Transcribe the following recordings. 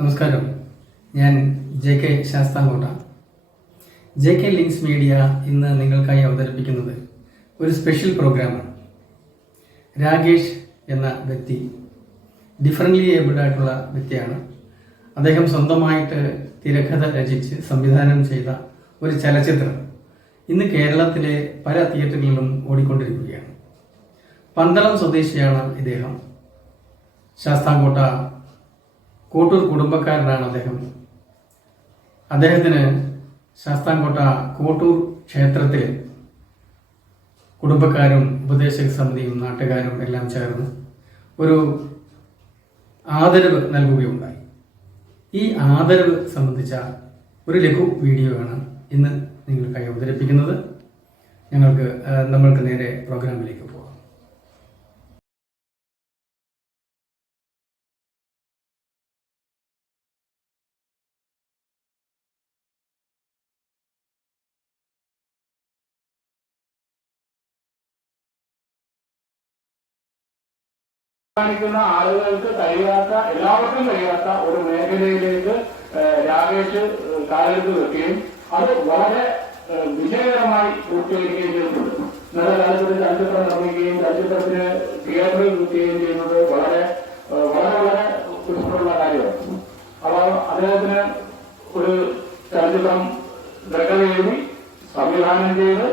നമസ്കാരം. ഞാൻ J K Sasthamkotta. J K links media ഇന്ന് നിങ്ങൾക്കായി അവതരിപ്പിക്കുന്നത് ഒരു സ്പെഷ്യൽ പ്രോഗ്രാമാണ്. രാകേഷ് എന്ന വ്യക്തി ഡിഫറന്റ്ലി ഏബിൾഡ് ആയിട്ടുള്ള വ്യക്തിയാണ്. അദ്ദേഹം സ്വന്തമായിട്ട് തിരക്കഥ രചിച്ച് സംവിധാനം ചെയ്ത ഒരു ചലച്ചിത്രം ഇന്ന് കേരളത്തിലെ പല തിയേറ്ററുകളിലും ഓടിക്കൊണ്ടിരിക്കുകയാണ്. പന്തളം സ്വദേശിയാണ് ഇദ്ദേഹം. ശാസ്താംകോട്ട കോട്ടൂർ കുടുംബക്കാരനാണ് അദ്ദേഹം. അദ്ദേഹത്തിന് ശാസ്താംകോട്ട കോട്ടൂർ ക്ഷേത്രത്തിൽ കുടുംബക്കാരും ഉപദേശക സമിതിയും നാട്ടുകാരും എല്ലാം ചേർന്ന് ഒരു ആദരവ് നൽകുകയുണ്ടായി. ഈ ആദരവ് സംബന്ധിച്ച ഒരു ലഘു വീഡിയോ ആണ് ഇന്ന് നിങ്ങൾക്കായി അവതരിപ്പിക്കുന്നത്. ഞങ്ങൾക്ക് നമ്മൾക്ക് നേരെ പ്രോഗ്രാമിലേക്ക് പോകാം. കാണിക്കുന്ന ആളുകൾക്ക് കഴിയാത്ത എല്ലാവർക്കും കഴിയാത്ത ഒരു മേഖലയിലേക്ക് രാകേഷ് കാലത്ത് വെക്കുകയും അത് വളരെ വിജയകരമായി പൂർത്തീകരിക്കുകയും ചെയ്തിട്ടുണ്ട്. നല്ല കാലത്തിൽ ചലച്ചിത്രം നിർമ്മിക്കുകയും ചലച്ചിത്രത്തിന് തിയേറ്ററിൽ നിൽക്കുകയും ചെയ്യുന്നത് വളരെ വളരെ വളരെ പുഷ്പമുള്ള കാര്യമാണ്. അപ്പോൾ അദ്ദേഹത്തിന് ഒരു ചലച്ചിത്രം തിരക്കഥ എഴുതി സംവിധാനം ചെയ്ത്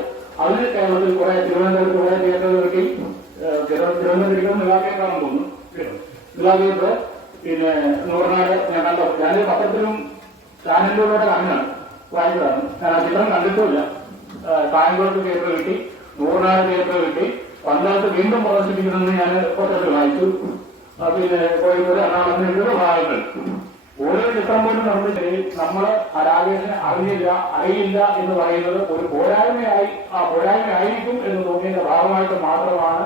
അതിന് കേരളത്തിൽ കുറെ തിരുവനന്തപുരത്ത് കുറെ തിയേറ്ററുകൾ കിട്ടി ഏഹ് തിരു- കാണാൻ തോന്നുന്നു നിലാക്കിയപ്പോ പിന്നെ നൂറിനാട് ഞാൻ കണ്ട ഞാൻ പത്രത്തിലും ചാനലിലൂടെ കാണുകയാണ് വായിച്ചതാണ് ഞാൻ ആ ചിത്രം കണ്ടിട്ടുമില്ല കായംകുളത്ത് തിയേറ്റർ കിട്ടി നൂറിനാട് തിയേറ്റർ കിട്ടി പഞ്ചായത്ത് വീണ്ടും പ്രദർശിപ്പിക്കണമെന്ന് ഞാൻ പത്രത്തിൽ വായിച്ചു പിന്നെ കോഴിക്കോട് എറണാകുളത്ത് വിവിധ ഭാഗങ്ങൾ ഓരോ ചിത്രം പോലും നമ്മൾ നമ്മൾ ആ രാകേഷിനെ അറിയില്ല അറിയില്ല എന്ന് പറയുന്നത് ഒരു പോരായ്മയായി ആ പോരായ്മയായിരിക്കും എന്ന് തോന്നിയതിന്റെ ഭാഗമായിട്ട് മാത്രമാണ്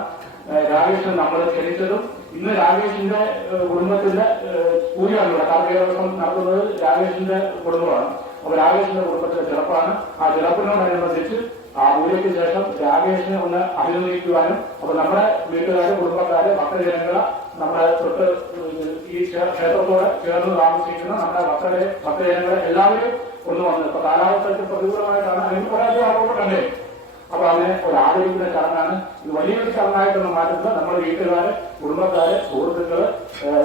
ഏഹ്, രാകേഷിനെ നമ്മൾ ക്ഷണിച്ചതും ഇന്ന് രാകേഷിന്റെ കുടുംബത്തിന്റെ പൂജയാണ് ഇവിടെ കാർത്തികോത്സവം നടത്തുന്നത് രാകേഷിന്റെ കുടുംബമാണ്. അപ്പൊ രാകേഷിന്റെ കുടുംബത്തിലെ ചിറപ്പാണ്. ആ ചിറപ്പിനോടനുബന്ധിച്ച് ആ പൂജയ്ക്ക് ശേഷം രാകേഷിനെ ഒന്ന് അഭിനന്ദിക്കുവാനും അപ്പൊ നമ്മുടെ വീട്ടുകാര് കുടുംബക്കാര് ഭക്തജനങ്ങൾ നമ്മുടെ തൊട്ട് ഈ ക്ഷേത്രത്തോടെ ചേർന്ന് താമസിക്കുന്ന നമ്മുടെ ഭക്തരെ ഭക്തജനങ്ങളെ എല്ലാവരും ഒന്ന് വന്ന് ഇപ്പൊ കാലാവസ്ഥയ്ക്ക് പ്രതികൂലമായിട്ടാണ്. അതിന് കുറേ ആളുകൾ കണ്ടേ അപ്പൊ അതിനെ ഒരു ആദരിക്കുന്ന ചടങ്ങാണ് ഇത് വലിയൊരു ചടങ്ങായിട്ടൊന്നും മാറ്റുന്നത് നമ്മുടെ വീട്ടുകാര് കുടുംബക്കാര് സുഹൃത്തുക്കൾ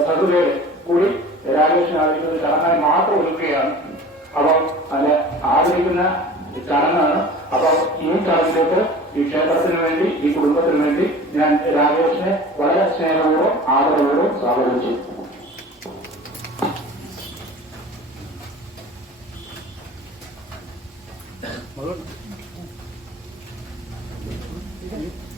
സഹൃദയര് കൂടി രാജകൃഷ്ണൻ ആദരിക്കുന്ന ചടങ്ങായി മാത്രം ഒരുക്കുകയാണ്. അപ്പൊ അതിനെ ആദരിക്കുന്ന ചടങ്ങാണ് അപ്പൊ ഈ ചടങ്ങിലേക്ക് ഈ ക്ഷേത്രത്തിന് വേണ്ടി ഈ കുടുംബത്തിന് വേണ്ടി ഞാൻ രാജകൃഷ്ണനെ വളരെ സ്നേഹപൂർവം ആദരവോടും സ്വാഗതം ചെയ്തു.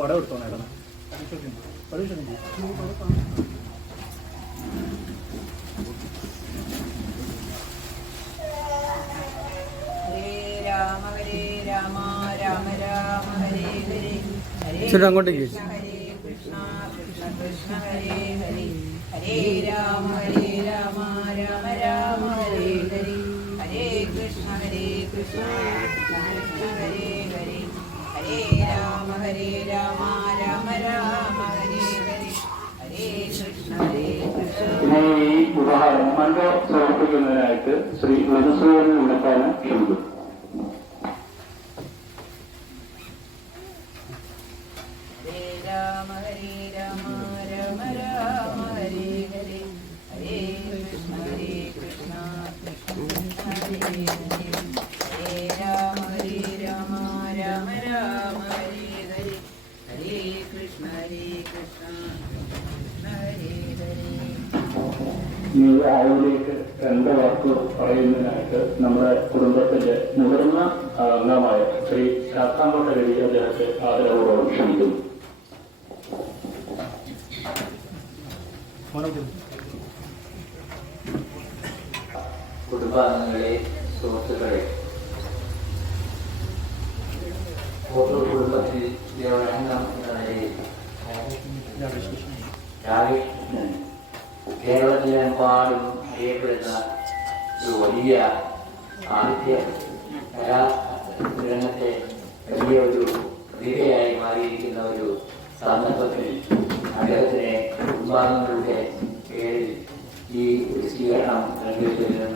പടം എടുത്തോ നേടണം ഹരേ രാമ ഹരേ രാമ രാമ രാമ ഹരേ ഹരേ ഹരേ അങ്ങോട്ടേക്ക് ഹരേ കൃഷ്ണ കൃഷ്ണ കൃഷ്ണ ഹരേ ഹരേ. ഹരേ രാമ ഹരേ രാമ രാമ രാമ ഹരേ ഹരേ. ഹരേ കൃഷ്ണ ഹരേ കൃഷ്ണ കൃഷ്ണ ഹരേ ഹരേ രാമ ഹരേ രാമ രാമ രാമ ഹരേ ഹരേ ഹരേ കൃഷ്ണ ഹരേ കൃഷ്ണ. ഈ ശ്രീ ഹരേ രാമ ഈ ആളുകളിലേക്ക് രണ്ട് വാക്ക് പറയുന്നതിനായിട്ട് നമ്മുടെ കുടുംബത്തിന്റെ മുതിർന്ന അംഗമായ ശ്രീ ശാസ്താംകോട്ട രവി അദ്ദേഹത്തെ ആദരവോടെ ക്ഷണിക്കുന്നു. കുടുംബാംഗങ്ങളെ സുഹൃത്തുക്കളെ ഓരോ കുടുംബത്തിൽ ദേവരംഗം എന്ന നിലയിൽ രാമകൃഷ്ണൻ കേരളത്തിലെമ്പാടും അറിയപ്പെടുന്ന ഒരു വലിയ ആദ്യ കലാ രംഗത്തെ വലിയ ഒരു പ്രതിഭയായി മാറിയിരിക്കുന്ന ഒരു സന്ദർഭത്തിൽ അദ്ദേഹത്തിനെ കുടുംബാംഗങ്ങളുടെ പേരിൽ ഈ ഒരു സ്വീകരണം നൽകിയതിന്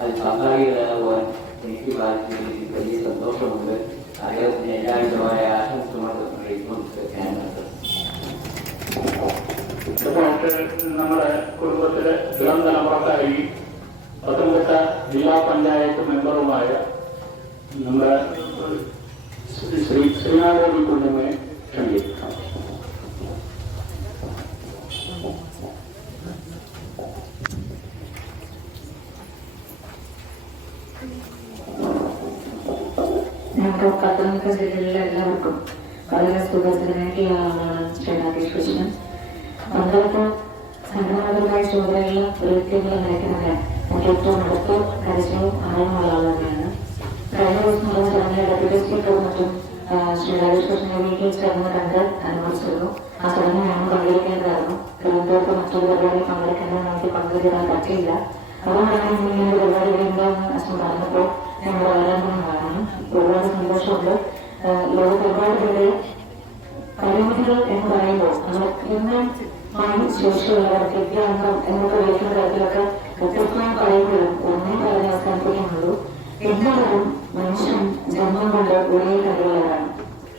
അത് പങ്കാളികളാകുവാൻ എനിക്ക് ബാധിച്ചതിൽ വലിയ സന്തോഷമുണ്ട്. അദ്ദേഹത്തിന് എല്ലാവിധമായ ആശംസകളും അറിയിച്ചുകൊണ്ട് ഞാൻ ഇതുമായിട്ട് നമ്മുടെ കുടുംബത്തിലെ ഇളം തലമുറക്കാരി പത്തനംതിട്ട ജില്ലാ പഞ്ചായത്ത് മെമ്പറുമായ നമ്മുടെ ശ്രീ ശ്രീനാരായണ കുഞ്ഞമ്മയെ ക്ഷണിക്കാം ഞങ്ങൾക്ക് പത്തനംതിട്ട ജില്ലയിലെ എല്ലാവർക്കും വളരെ സുഖത്തിനായിട്ടുള്ള ആളാണ് ശ്രീ രാകേഷ് കൃഷ്ണൻ പന്തളത്ത് സംഘടനാപരമായ ചുമതലയുള്ള പ്രവൃത്തികൾ നയിക്കുന്നത് എനിക്ക് ഏറ്റവും അടുത്ത പരിശ്രമവും അറിവുമുള്ള ആൾ തന്നെയാണ് കഴിഞ്ഞ ദിവസം നടന്ന ചടങ്ങിൽ ഡെപ്യൂട്ടി സ്പീക്കറും മറ്റും ശ്രീ രാകേഷ് കൃഷ്ണനെ വീട്ടിൽ ചേർന്ന് കണ്ട് അനുഭവിച്ചിരുന്നു ആ ചടങ്ങിൽ ഞാൻ പങ്കെടുക്കേണ്ടതായിരുന്നു. തിരുവനന്തപുരത്ത് മറ്റൊരു പരിപാടി പങ്കെടുക്കുന്നത് നമുക്ക് പങ്കെടുക്കാൻ പറ്റിയില്ല. അതുകൊണ്ടാണ് ഇങ്ങനെ ഒരു പരിപാടി വേണ്ടെന്ന് അച്ഛൻ പറഞ്ഞപ്പോൾ ഞങ്ങൾ വരാമെന്നാണ് ഒരുപാട് സന്തോഷമുണ്ട്. ലോകത്ത് ഒരുപാട് പേര് പരിമിതികൾ എന്ന് പറയുമ്പോൾ നമ്മൾ ഇന്ന് മണി ശേഷിയുള്ളവർക്ക് വിദ്യാന്തം എന്നൊക്കെ വിളിക്കുന്ന തരത്തിലൊക്കെ വ്യത്യസ്തമായി പറയുമ്പോഴും ഒന്നേ പറഞ്ഞ് അവസാനിപ്പിക്കുന്നുള്ളൂ എല്ലാവരും മനുഷ്യൻ ജന്മം കൊണ്ട് ഒരേ കഴിവുള്ളവരാണ്.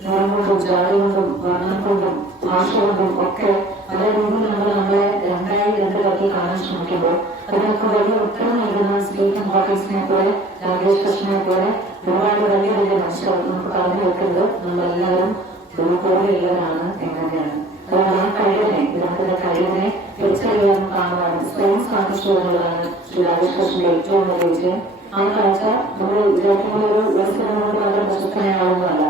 നിറം കൊണ്ടും ജാതി കൊണ്ടും വർണം കൊണ്ടും ഭാഷ കൊണ്ടും ഒക്കെ പല രീതിയിൽ നമ്മൾ നമ്മളെ രണ്ടായി രണ്ട് കാണാൻ ശ്രമിക്കുമ്പോൾ അതിനൊക്കെ വലിയ ഉത്തരം നൽകുന്ന സ്റ്റീഫൻ ഹോക്കീസിനെ പോലെ രാകേഷ് കൃഷ്ണനെ പോലെ ഒരുപാട് വലിയ വലിയ മനുഷ്യർ നമുക്ക് പറഞ്ഞു വെക്കുന്നത് നമ്മളെല്ലാവരും ഒരുപോലെയുള്ളവരാണ് എന്ന് തന്നെയാണ് അതുകൊണ്ട് കഴിയണേ കഴിവിനെ കഴിയണേ കഴിവിനെ തിരിച്ചറിയാനും കാണുവാനും സ്വയം സാധിച്ചു എന്നുള്ളതാണ് ശ്രീ രാകേഷ് കൃഷ്ണന്റെ ഏറ്റവും വലിയ വിജയം ആ കാഴ്ച നമ്മൾ വിദ്യാർത്ഥികളെ ഒരു കൊണ്ട് മാത്രം പ്രശസ്തനാവുന്നതല്ല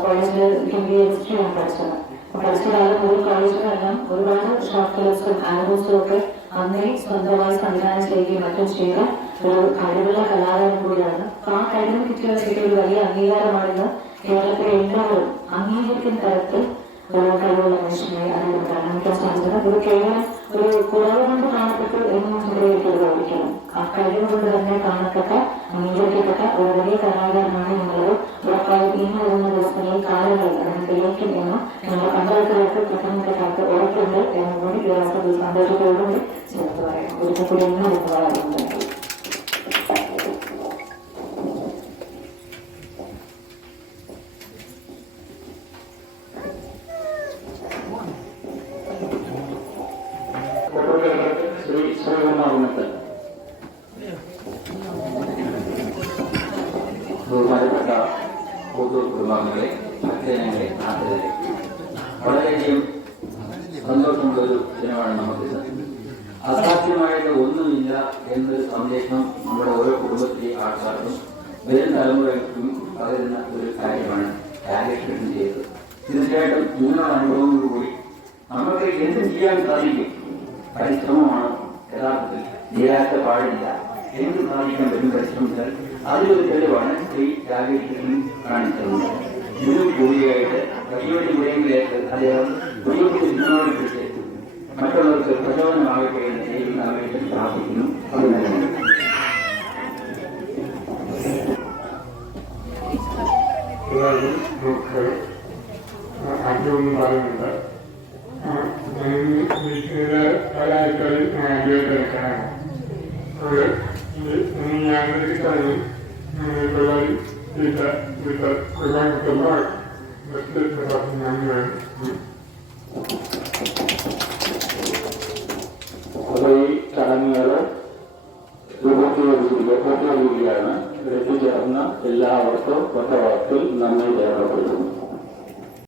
കോളേജിൽ ഹിന്ദി ഹിസ്റ്ററിയാണ് പഠിച്ചത് പഠിച്ച കാലം ഒരു കോളേജിലെല്ലാം ഒരുപാട് ഷോർട്ട് ഫിലിംസും ആൽബംസും ഒക്കെ അന്നേ സ്വന്തമായി സംവിധാനം ചെയ്യുകയും മറ്റും ചെയ്ത ഒരു കഴിവുള്ള കലാകാരൻ കൂടിയാണ് അപ്പൊ ആ കഴിവിന് കിട്ടിയ വലിയ അംഗീകാരമാണെന്ന് കേരളത്തിലെ എല്ലാവരും അംഗീകരിക്കുന്ന തരത്തിൽ ഒരു കഴിവുള്ള മനുഷ്യനെ അതിന് കാണിക്കാൻ സാധിച്ചത് ഒരു കേവലം ഒരു കുറവ് കൊണ്ട് കാണപ്പെട്ടു എന്ന് ചിന്തയിലേക്ക് ഒരിക്കലും ആ കഴിവ് കൊണ്ട് തന്നെ കാണപ്പെട്ട അംഗീകരിക്കപ്പെട്ട ഒരു വലിയ കലാകാരനാണ് എന്നുള്ളത് ഉറപ്പായും ഇനി വരുന്ന ദിവസങ്ങളിൽ കാലങ്ങളിൽ അതിനെ തെളിയിക്കും എന്ന് ഞങ്ങൾ പങ്കാളികൾക്ക് പ്രധാനപ്പെട്ട ഉറപ്പുണ്ട് എന്ന് കൂടി ഈ അവസരത്തിൽ സന്തോഷത്തോടുകൂടി ചേർത്ത് പറയാം ഒരിക്കൽ കൂടി ഇന്ന് പറയുന്നുണ്ട് കോട്ടയത്ത് ശ്രീ ശ്രീകുമാർ ഉമ്മത്തൻ ബഹുമാനപ്പെട്ട കൂട്ടൂർ കുടുംബാംഗങ്ങളെ ഭക്തജനങ്ങളെ നാട്ടുകാരെ വളരെയധികം സന്തോഷമുള്ള ഒരു ദിനമാണ് നമുക്ക് അസാധ്യമായിട്ട് ഒന്നുമില്ല എന്നൊരു സന്ദേശം നമ്മുടെ ഓരോ കുടുംബത്തിലെ ആൾക്കാർക്കും വരും തലമുറയ്ക്കും പകരുന്ന ഒരു കാര്യമാണ് രാജകൃഷ്ണൻ ചെയ്തത്. തീർച്ചയായിട്ടും ഇങ്ങനെയുള്ള അനുഭവങ്ങളോടുകൂടി നമുക്ക് എന്ത് ചെയ്യാൻ സാധിക്കും? പരിശ്രമമാണ് യഥാർത്ഥത്തിൽ. ചെയ്യാത്ത പാടില്ല. എന്ത് സാധിക്കാൻ വരും പരിശ്രമിച്ചാൽ? അതിലൊരു തെളിവാണ് ശ്രീ രാജകൃഷ്ണൻ കാണിച്ചത് ഇതിനും കൂടിയായിട്ട് കയ്യോടി മുറിയിലേക്ക് അദ്ദേഹം സിനിമകളെ കുറിച്ച് മറ്റുള്ളവർക്ക് പ്രചോദനമാകട്ടെ എന്ന് ചെയ്യുന്നതായിട്ട് പ്രാർത്ഥിക്കുന്നു അഭിനന്ദനം അഞ്ചൊന്നും പറയുന്നുണ്ട് ഉപയോഗത്തിലേക്കാണ് അത് ഞാനൊരു കാര്യം പിള്ളേർ വീട്ട വീട്ട ഒരുപാട് കുടുംബം ഞാൻ അപ്പൊ ഈ ചടങ്ങുകൾ പൂർത്തീകരിച്ചിരിക്കുകയാണ് ഇതിൽ എത്തിച്ചേർന്ന എല്ലാവർക്കും ഒറ്റ വാക്കിൽ നന്ദി രേഖപ്പെടുത്തുന്നു